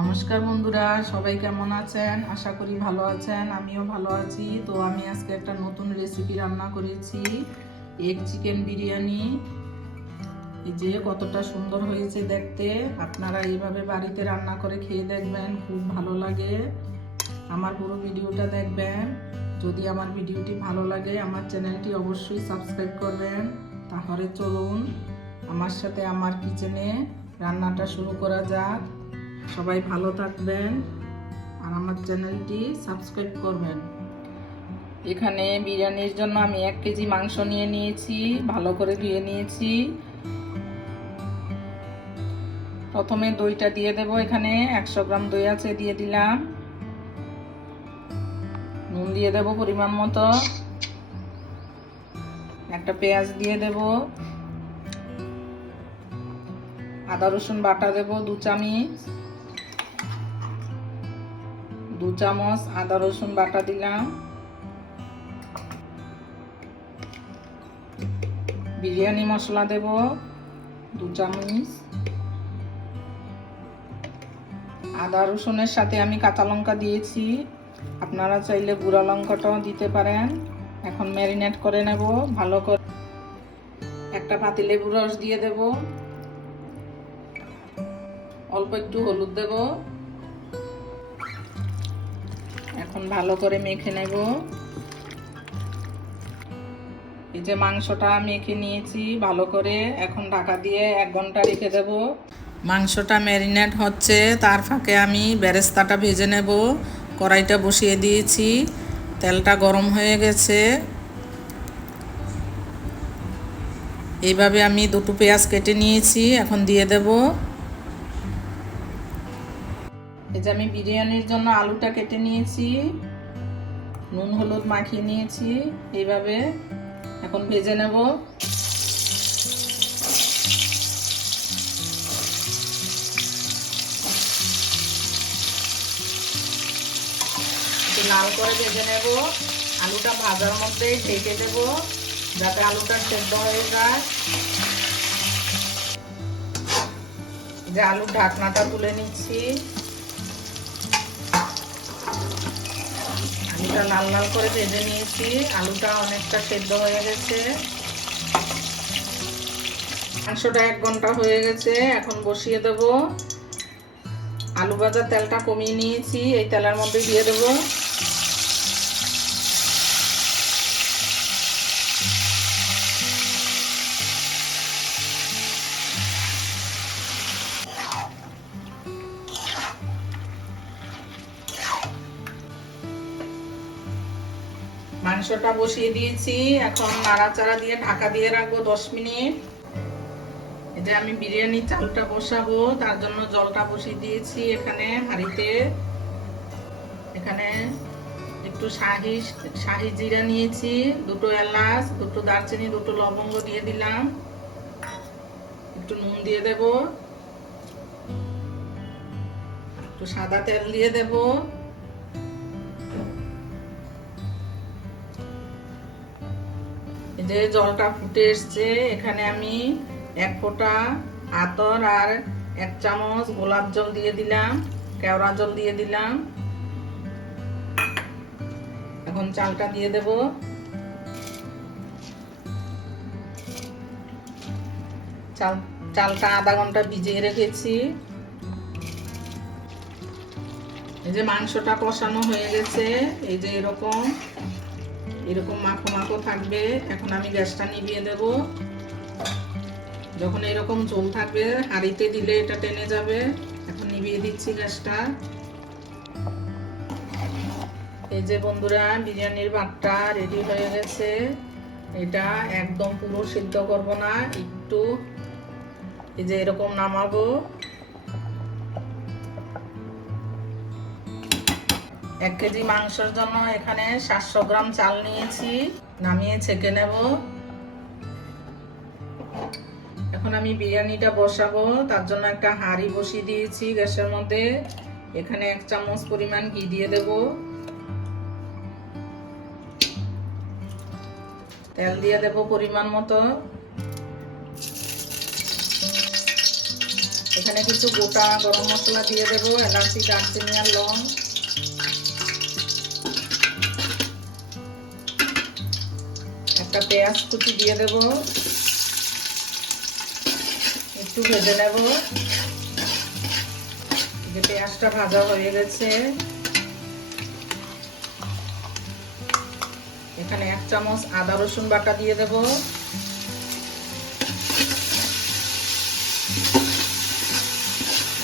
নমস্কার বন্ধুরা, সবাই কেমন আছেন? আশা করি ভালো আছেন, আমিও ভালো আছি। তো আমি আজকে একটা নতুন রেসিপি রান্না করেছি এগ চিকেন বিরিয়ানি। যে কতটা সুন্দর হয়েছে দেখতে। আপনারা এইভাবে বাড়িতে রান্না করে খেয়ে দেখবেন, খুব ভালো লাগে। আমার পুরো ভিডিওটা দেখবেন। যদি আমার ভিডিওটি ভালো লাগে, আমার চ্যানেলটি অবশ্যই সাবস্ক্রাইব করবেন। তাহলে চলুন, আমার সাথে আমার কিচেনে রান্নাটা শুরু করা যাক। সবাই ভালো থাকবেন আর আমার চ্যানেলটি সাবস্ক্রাইব করবেন। এখানে বিরিয়ানির জন্য আমি এক কেজি মাংস নিয়ে নিয়েছি, ভালো করে ধুয়ে নিয়েছি। প্রথমে দইটা দিয়ে দেব এখানে, একশো গ্রাম দই আছে দিয়ে দিলাম। নুন দিয়ে দেব পরিমাণ মতো। একটা পেঁয়াজ দিয়ে দেব। আদা রসুন বাটা দেব দু চামচ। দু চামচ আদা রসুন বাটা দিলাম। বিরিয়ানি মশলা দেব দু চামচ। আদা রসুনের সাথে আমি কাঁচা লঙ্কা দিয়েছি। আপনারা চাইলে গুঁড়া লঙ্কাটাও দিতে পারেন। এখন ম্যারিনেট করে নেব, ভালো করে। একটা পাতিলেবুর রস দিয়ে দেব। অল্প একটু হলুদ দেব। এখন ভালো করে মেখে নেব। এই যে মাংসটা মেখে নিয়েছি, ভালো করে এখন ঢাকা দিয়ে এক ঘণ্টা রেখে দেব। মাংসটা ম্যারিনেট হচ্ছে, তার ফাঁকে আমি বেরেস্তাটা ভেজে নেব। কড়াইটা বসিয়ে দিয়েছি, তেলটা গরম হয়ে গেছে। এইভাবে আমি দুটো পেঁয়াজ কেটে নিয়েছি, এখন দিয়ে দেব। এই যে আমি বিরিয়ানির জন্য আলুটা কেটে নিয়েছি, নুন, হলুদ মাখিয়ে নিয়েছি, এইভাবে এখন ভেজে নেব। লাল করে ভেজে নেব। আলুটা ভাজার মধ্যেই ঢেকে দেব, যাতে আলুটা সেদ্ধ হয়ে যায়। যে আলুর ঢাকনাটা তুলে নিচ্ছি। আলুটা লাল লাল করে ভেজে নিয়েছি। আলুটা অনেকটা সেদ্ধ হয়ে গেছে। মাংসটা এক ঘণ্টা হয়ে গেছে, এখন বসিয়ে দেব। আলু ভাজার তেলটা কমিয়ে নিয়েছি, এই তেলের মধ্যে দিয়ে দেব। মাংসটা বসিয়ে দিয়েছি। এখন নাড়াচাড়া দিয়ে ঢাকা দিয়ে রাখব দশ মিনিট। যে আমি বিরিয়ানি চালটা বসাবো, তার জন্য জলটা বসিয়ে দিয়েছি এখানে হাঁড়িতে। এখানে একটু শাহি শাহি জিরা নিয়েছি, দুটো এলাচ, দুটো দারচিনি, দুটো লবঙ্গ দিয়ে দিলাম। একটু নুন দিয়ে দেব। একটু সাদা তেল দিয়ে দেবো। যে জলটা ফুটে এসছে, এখানে আমি এক ফোঁটা আতর আর এক চামচ গোলাপ জল দিয়ে দিলাম, কেওড়া জল দিয়ে দিলাম। এখন চালটা দিয়ে দেব। চাল, চালটা আধা ঘণ্টা ভিজিয়ে রেখেছি। এই যে মাংসটা কষানো হয়ে গেছে, এই যে এরকম। এরকম মাখো মাখো থাকবে। এখন আমি গ্যাসটা নিভিয়ে দেব। যখন এরকম জল থাকবে, হাঁড়িতে দিলে এটা টেনে যাবে। এখন নিভিয়ে দিচ্ছি গ্যাসটা। এই যে বন্ধুরা, বিরিয়ানির ভাতটা রেডি হয়ে গেছে। এটা একদম পুরো সিদ্ধ করব না, একটু এই যে এরকম নামাবো। এক কেজি মাংসের জন্য এখানে সাতশো গ্রাম চাল নিয়েছি। নামিয়ে ছেঁকে নেব। এখন আমি বিরিয়ানিটা বসাবো। তার জন্য একটা হাঁড়ি বসিয়ে দিয়েছি গ্যাসের মধ্যে। এখানে এক চামচ পরিমাণ ঘি দিয়ে দেব। তেল দিয়ে দেব পরিমাণ মতো। এখানে কিছু গোটা গরম মশলা দিয়ে দেবো, এলাচি, দারচিনি আর লং। একটা পেঁয়াজ কুচি দিয়ে দেব। একটু ভেজে নেব। যে পেঁয়াজটা ভাজা হয়ে গেছে। এখানে এক চামচ আদা, রসুন বাটা দিয়ে দেব।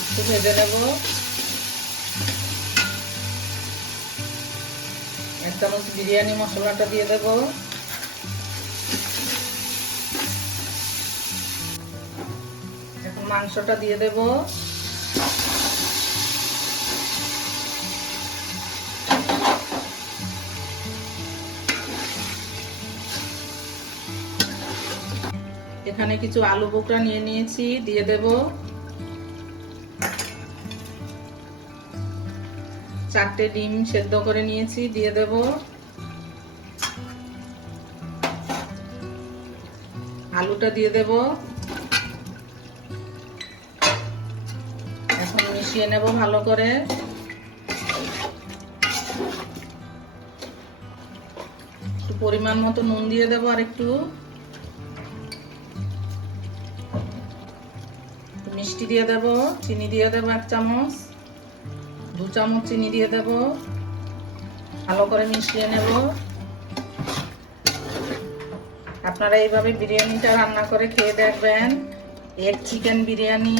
একটু ভেজে নেব। এক চামচ বিরিয়ানি মশলাটা দিয়ে দেব। মাংসটা দিয়ে দেব। এখানে কিছু আলু বোকরা নিয়ে নিয়েছি, দিয়ে দেব। চারটে ডিম সেদ্ধ করে নিয়েছি, দিয়ে দেব। আলুটা দিয়ে দেব। এখন মিশিয়ে নেব ভালো করে। একটু পরিমাণ মতো নুন দিয়ে দেবো আর একটু। মিষ্টি দিয়ে দেব, চিনি দিয়ে দেব এক চামচ, দু চামচ চিনি দিয়ে দেব। ভালো করে মিশিয়ে নেব। আপনারা এইভাবে বিরিয়ানিটা রান্না করে খেয়ে দেখবেন। Egg chicken biryani.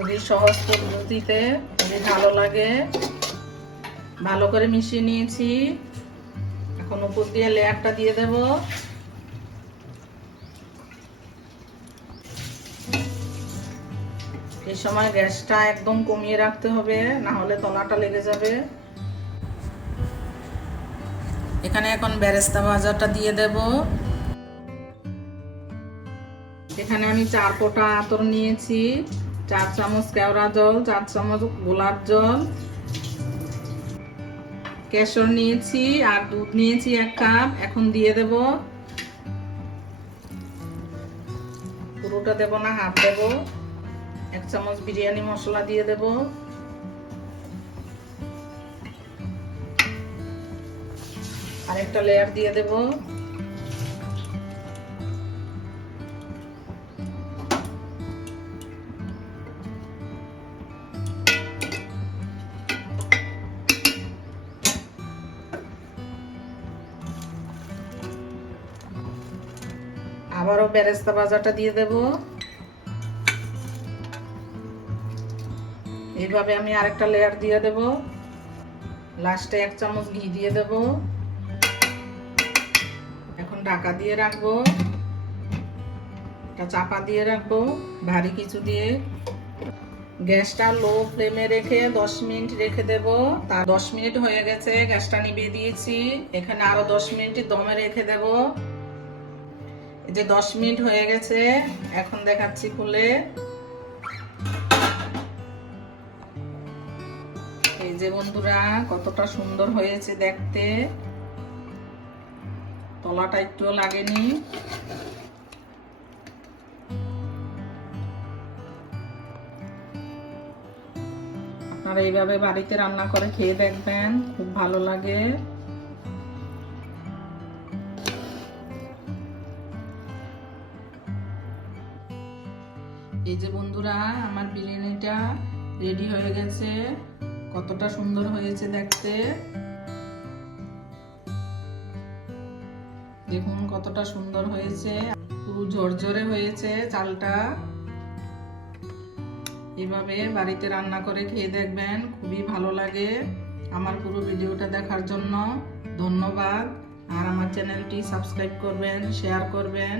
খুবই সহজ পদ্ধতিতে, খুবই ভালো লাগে। ভালো করে মিশিয়ে নিয়েছি। এখন উপর দিয়ে লেয়ারটা দিয়ে দেবো। এই সময় গ্যাসটা একদম কমিয়ে রাখতে হবে, না হলে তলাটা লেগে যাবে। এখানে এখন বেরেস্তা ভাজাটা দিয়ে দেব। এখানে আমি চার ফোঁটা আতর নিয়েছি। চার চামচ কেওড়া জল, চার চামচ গোলাপ জল। কেশর নিয়েছি আর দুধ নিয়েছি এক কাপ, এখন দিয়ে দেব। পুরোটা দেব না, হাফ দেবো। এক চামচ বিরিয়ানি মশলা দিয়ে দেব। আরেকটা লেয়ার দিয়ে দেব। বেরেস্তা ভাজাটা দিয়ে দেবো। এইভাবে আমি আরেকটা লেয়ার দিয়ে দেব। লাস্টে এক চামচ ঘি দিয়ে দেব। এখন ঢাকা দিয়ে রাখব। এটা চাপা দিয়ে রাখব, ভারী কিছু দিয়ে। গ্যাসটা লো ফ্লেমে রেখে 10 মিনিট রেখে দেব। তার 10 মিনিট হয়ে গেছে, গ্যাসটা নিভিয়ে দিয়েছি। এখানে আরও 10 মিনিট দমে রেখে দেব। যে 10 মিনিট হয়ে গেছে, এখন দেখাচ্ছি খুলে। এই যে বন্ধুরা, কতটা সুন্দর হয়েছে দেখতে। তলাটা একটুও লাগেনি। আপনারা এইভাবে বাড়িতে রান্না করে খেয়ে দেখবেন, খুব ভালো লাগে। এই যে বন্ধুরা, আমার বিরিয়ানিটা রেডি হয়ে গেছে। কতটা সুন্দর হয়েছে দেখতে। দেখুন কতটা সুন্দর হয়েছে। পুরো ঝরঝরে হয়েছে চালটা। এভাবে বাড়িতে রান্না করে খেয়ে দেখবেন, খুবই ভালো লাগে আমার পুরো ভিডিওটা দেখার জন্য। ধন্যবাদ। আর আমার চ্যানেলটি সাবস্ক্রাইব করবেন, শেয়ার করবেন।